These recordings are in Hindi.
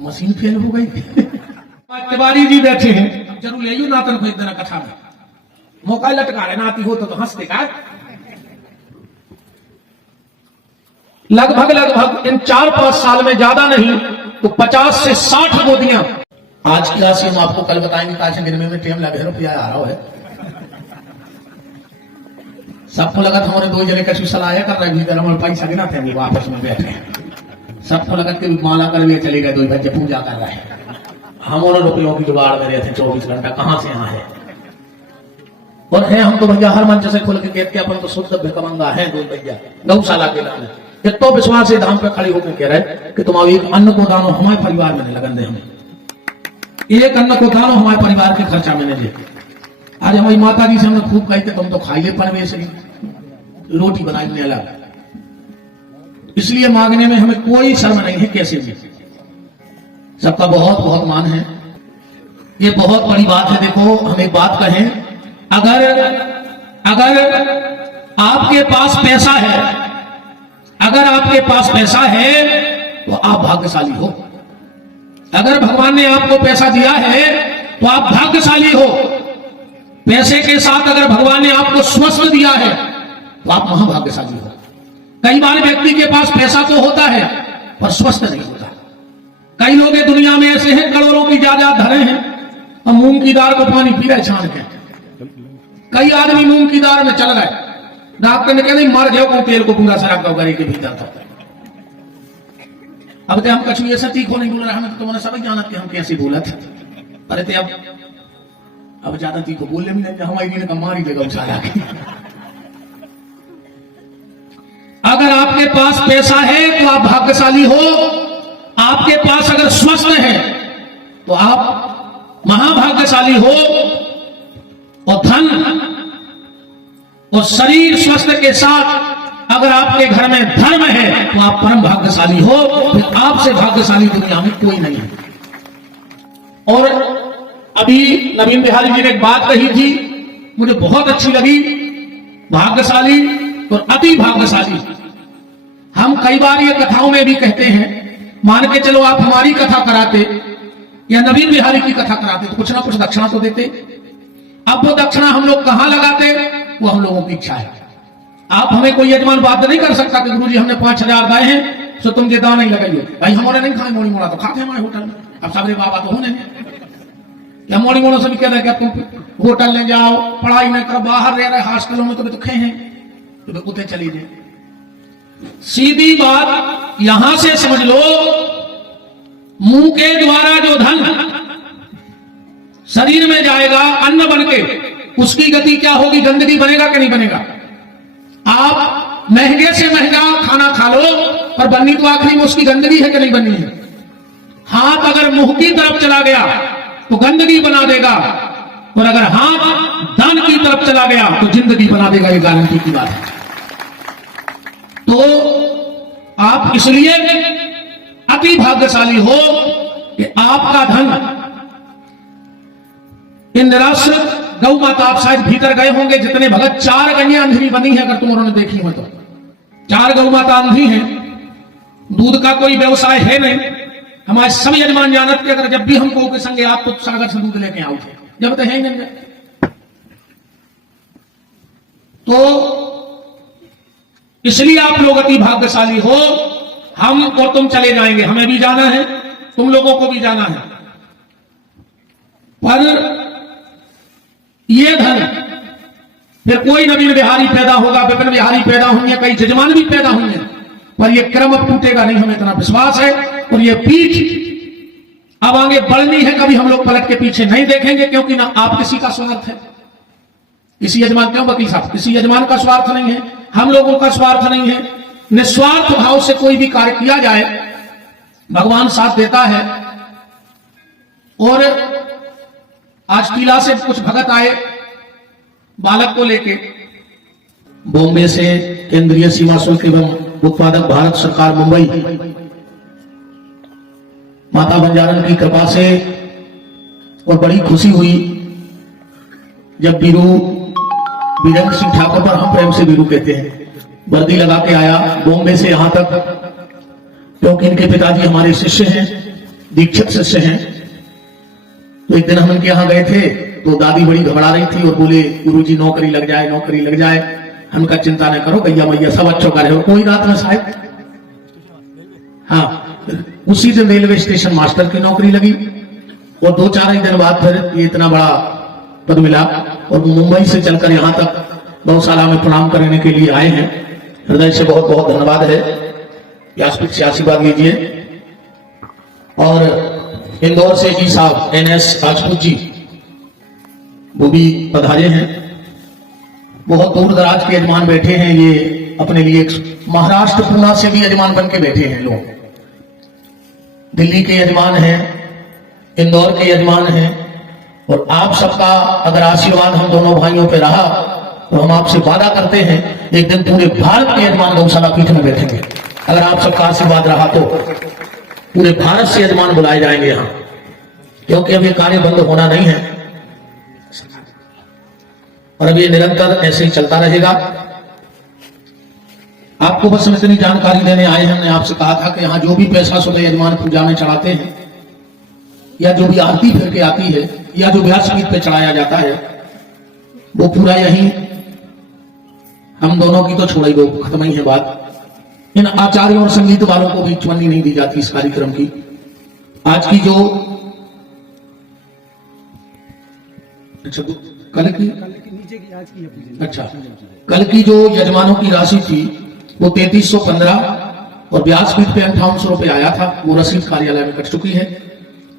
मशीन फेल हो गई। तिवारी जी बैठे हैं, अब जरूर ले नातन को एक दिन कथा में मौका लटका रहे, नाती हो तो हंसते का। लगभग इन 4-5 साल में, ज्यादा नहीं तो 50 से 60 गोदियां। आज की राशि हम आपको कल बताएंगे, काश गिनने में टाइम लगे, रुपया आ रहा है। सबको लगा था हमारे 2 जने कछु सलाह कर रहे भीतर, हमारे पैसा गिना थे, हम आपस में बैठे। सबको लगा कि माला कर लिए चले गए, 2 बच्चे पूजा कर रहे हैं। हमारे रुपयों की जुगाड़ में रहे थे 24 घंटा, कहां से यहाँ है। और है हम तो भैया हर मंच से खुल के कहते अपन तो शुद्ध भिकमंगा है, 2 भैया गौशाला के नाम है। तो विश्वास से धाम पे खड़े होकर कह रहे कि तुम एक अन्न को दानो हमारे परिवार में नहीं लगन दे, हमें एक अन्न को दानो हमारे परिवार के खर्चा में नहीं दे। आज हमारी माता जी से हमने खूब कही कि तुम तो खाइए परवेश रोटी बनाने अलग, इसलिए मांगने में हमें कोई शर्म नहीं है। कैसे भी सबका बहुत बहुत मान है, ये बहुत बड़ी बात है। देखो हम एक बात कहें, अगर आपके पास पैसा है, अगर आपके पास पैसा है तो आप भाग्यशाली हो। अगर भगवान ने आपको पैसा दिया है तो आप भाग्यशाली हो। पैसे के साथ अगर भगवान ने आपको स्वस्थ दिया है तो आप महाभाग्यशाली हो। कई बार व्यक्ति के पास पैसा तो होता है पर स्वस्थ नहीं होता। कई लोग दुनिया में ऐसे हैं, करोड़ों की जायदाद धरे हैं और मूंग की दाल को पानी पी रहे छान के। कई आदमी मूंग की दाल में चल रहे, डॉक्टर ने कहा मर गए को तेल को पूरा शराब का गरी के भीतर था। अब तो हम कछु ऐसा तीखो नहीं बोल रहे, हमें तो तुम्हारा सब जाना कि हम कैसे बोला था। अरे ते अब ज्यादा तीखो बोलने में नहीं, हमारी ने मारी देगा उछाला के। अगर आपके पास पैसा है तो आप भाग्यशाली हो। आपके पास अगर स्वस्थ है तो आप महाभाग्यशाली हो। और धन और शरीर स्वस्थ के साथ अगर आपके घर में धर्म है तो आप परम भाग्यशाली हो। फिर आपसे भाग्यशाली दुनिया में कोई नहीं है। और अभी नवीन बिहारी जी ने एक बात कही थी, मुझे बहुत अच्छी लगी, भाग्यशाली और अति भाग्यशाली। हम कई बार ये कथाओं में भी कहते हैं, मान के चलो आप हमारी कथा कराते या नवीन बिहारी की कथा कराते तो कुछ ना कुछ दक्षिणा तो देते। अब वो दक्षिणा हम लोग कहां लगाते वो हम लोगों की इच्छा है। आप हमें कोई यजमान बात नहीं कर सकता कि गुरुजी हमने 5000 दाए हैं तो तुम ये दाव नहीं लगाइयो। भाई हमारे नहीं खाए, मोड़ी मोड़ा तो खाते हमारे होटल में। अब सबरे बाबा तो होने क्या मोड़ी मोड़ों से भी कह रहे क्या तुम होटल ले जाओ, पढ़ाई नहीं करो, बाहर रह रहे हॉस्टलों में, तुम्हें तो खे हैं तो उतने चली जाए। सीधी बात यहां से समझ लो, मुंह के द्वारा जो धन शरीर में जाएगा अन्न बन के, उसकी गति क्या होगी? गंदगी बनेगा कि नहीं बनेगा? आप महंगे से महंगा खाना खा लो पर बननी तो आखिरी में उसकी गंदगी है कि नहीं बननी है? हाथ अगर मुंह की तरफ चला गया तो गंदगी बना देगा, और अगर हाथ दान की तरफ चला गया तो जिंदगी बना देगा। ये गारंटी की बात है। तो आप इसलिए अति भाग्यशाली हो कि आपका धन, इन निराश्रित गौ माता, आप शायद भीतर गए होंगे, जितने भगत 4 गैया अंधी बनी है, अगर तुम उन्होंने देखी हो तो 4 गौ माता अंधी हैं। दूध का कोई व्यवसाय है नहीं। हमारे सब यजमान जानत के अगर जब भी हमको के संगे आप तो सागर से दूध लेके आओ, जब तो है ही नहीं। तो इसलिए आप लोग अति भाग्यशाली हो। हम और तुम चले जाएंगे, हमें भी जाना है, तुम लोगों को भी जाना है। पर ये धन फिर कोई नवीन बिहारी पैदा होगा, विपिन बिहारी पैदा होंगे, कई जजमान भी पैदा होंगे, पर ये क्रम अब टूटेगा नहीं, हमें इतना विश्वास है। और ये पीठ अब आगे बढ़नी है, कभी हम लोग पलट के पीछे नहीं देखेंगे, क्योंकि ना आप किसी का स्वार्थ है, किसी यजमान, क्यों वकील साहब, किसी यजमान का स्वार्थ नहीं है, हम लोगों का स्वार्थ नहीं है। निस्वार्थ भाव से कोई भी कार्य किया जाए भगवान साथ देता है। और आज किला से कुछ भगत आए बालक को लेके, बॉम्बे से केंद्रीय सीमा शुल्क एवं उत्पादक भारत सरकार मुंबई, माता बंजारन की कृपा से, और बड़ी खुशी हुई जब बीरू बीरेंद्र सिंह ठाकुर पर, हम प्रेम से बीरू कहते हैं, वर्दी लगा के आया बॉम्बे से यहां तक, क्योंकि इनके पिताजी हमारे शिष्य हैं दीक्षित शिष्य हैं। तो एक दिन हम उनके यहां गए थे तो दादी बड़ी घबरा रही थी और बोले गुरुजी नौकरी लग जाए, नौकरी लग जाए। हमका चिंता न करो भैया भैया सब अच्छों का रहे। कोई रात में शायद हाँ उसी दिन रेलवे स्टेशन मास्टर की नौकरी लगी और 2-4 ही दिन बाद फिर ये इतना बड़ा पद मिला और मुंबई से चलकर यहां तक गौशाला में प्रणाम करने के लिए आए हैं। हृदय से बहुत बहुत धन्यवाद है। व्यासपीठ से आशीर्वाद लीजिए। और इंदौर से जी साहब NS राजपूत जी वो भी पधारे हैं। बहुत दूर दराज के यजमान बैठे हैं। ये अपने लिए महाराष्ट्र पूना से भी यजमान बन के बैठे हैं लोग। दिल्ली के यजमान हैं, इंदौर के यजमान हैं। और आप सबका अगर आशीर्वाद हम दोनों भाइयों पे रहा तो हम आपसे वादा करते हैं एक दिन पूरे भारत के यजमान गौशाला पीठ में बैठेंगे। अगर आप सबका आशीर्वाद रहा तो पूरे भारत से यजमान बुलाए जाएंगे यहां, क्योंकि अब ये कार्य बंद होना नहीं है और अब ये निरंतर ऐसे ही चलता रहेगा। आपको बस हम इतनी जानकारी देने आए हैं। हमने आपसे कहा था कि यहां जो भी पैसा सुबह यजमान पूजा में चढ़ाते हैं या जो भी आरती फिर के आती है या जो व्यासपीठ पे चढ़ाया जाता है वो पूरा यही हम दोनों की तो छोड़ी दो, खत्म ही है बात। इन आचार्यों और संगीत वालों को भी चुननी नहीं दी जाती इस कार्यक्रम की। आज की जो कल की कल की जो यजमानों की राशि थी वो 3315 और व्यासपीठ पे 5800 रुपये आया था। वो रसीद कार्यालय में कट चुकी है।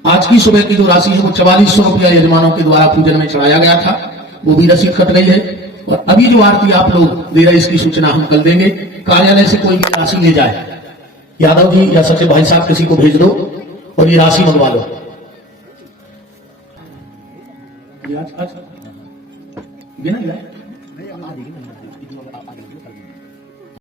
आज की सुबह की जो राशि है वो 4400 रुपया यजमानों के द्वारा पूजन में चढ़ाया गया था, वो भी रसीद कट गई है। और अभी जो आरती आप लोग दे रहे इसकी सूचना हम कल देंगे। कार्यालय से कोई भी राशि ले जाए, यादव जी या सचिव भाई साहब किसी को भेज दो और ये राशि मंगवा लो।